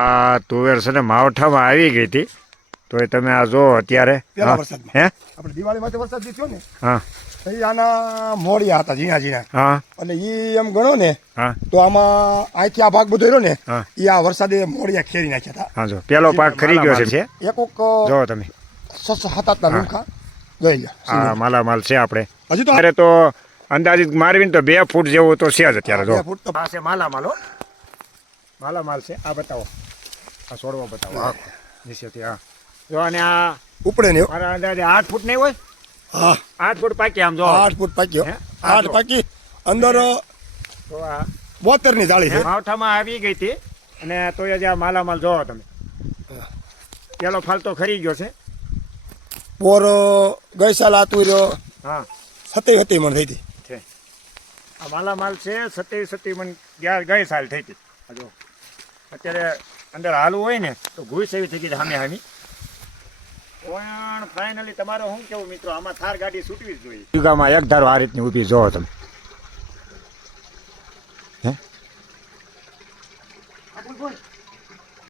આ તુવેર છે ને માવઠામાં આવી ગઈ હતી તો એ તમે આ જો અત્યારે પેલા વરસાદમાં હે આપણે દિવાળીમાં વરસાદ જે થયો ને હા એ આના મોડિયા હતા ઝીણા ઝીણા હા એટલે ઈ એમ ગણો ને હા તો આમાં આખી આ ભાગ બધો રહ્યો ને હા એ આ વરસાદે મોડિયા ખેરી નાખ્યા હતા. હા જો પેલો પાક ખરી ગયો છે એક કોક જો તમે 6-7 લુખા જોઈ લો. હા માલામાલ છે આપણે હજી તો અત્યારે તો અંદાજિત મારવીને તો 2 ફૂટ જેવું તો છે જ અત્યારે જો 2 ફૂટ તો આ છે માલામાલ હો માલામાલ છે આ બતાવો આ છોડવો બતાવો હા નીચેથી હા જો અને આ ઉપડે ને મારા અંદાજે 8 ફૂટ નહીં હોય હા 8 ફૂટ પાકી આમ જો 8 ફૂટ પાક્યો હે? 8 પાકી અંદર તો આ 72 ની જાળી છે. માવઠામાં આવી ગઈ હતી અને તો એ જે આ માલામાલ જોવો તમે પેલો ફાલ તો ખરી ગયો છે પોર ગઈ સાલ આતું રહ્યો હા 27 મણ થઈ હતી. છે આ માલામાલ છે 27 મણ ગઈ સાલ થઈ હતી આ જો અત્યારે અંદર હાલવું હોય ને તો ઘૂસ એવી થઈ ગઈ સામે હામી પણ ફાઇનલી તમારો શું કેવું મિત્રો આમાં થાર ગાડી છૂટવી જ જોઈએ યુગામાં એક ધારો આ રીતની ઊભી જોવો તમે